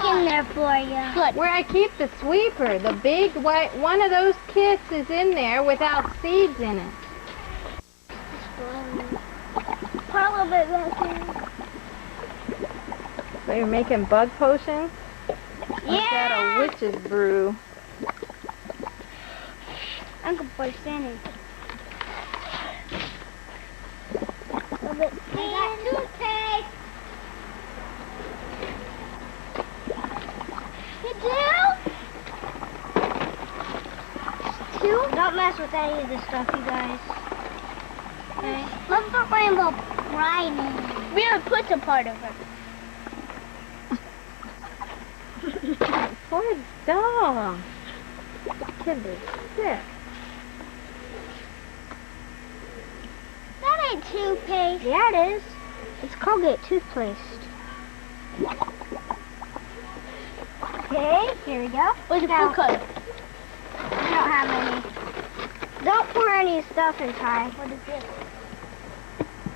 bag in there for you. Good. Where I keep the sweeper, the big white, one of those kits is in there without seeds in it. Put a little bit back in. So you're making bug potions? Yeah. Is that a witch's brew? Uncle Boy's standing. A little bit. I got toothpaste. You do? Two? Don't mess with any of this stuff, you guys. Okay. Let's put Rainbow Bride in. We haven't put a part of it. Poor dog. The kid is sick. That ain't toothpaste. Yeah, it is. It's Colgate toothpaste. Okay, here we go. Where's your food colour? We don't have any. Don't pour any stuff in, Ty. What is this?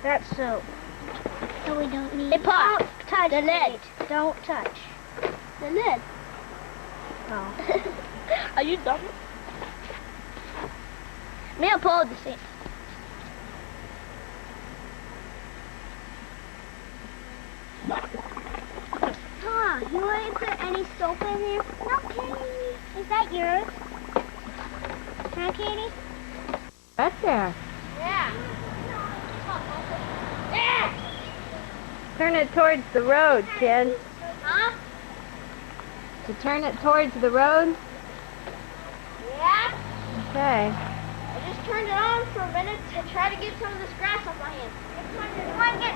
That's soap. So we don't need. Hey, Pop. Don't touch The lid. it. Don't touch. The lid. Oh. Are you dumb? Me and Paul the same. Huh, you want to put any soap in there? No, Katie. Is that yours? Huh, Katie? Right there. Yeah. Turn it towards the road, kid. Huh? To turn it towards the road? Yeah. Okay. I just turned it on for a minute to try to get some of this grass off my hands. You want to get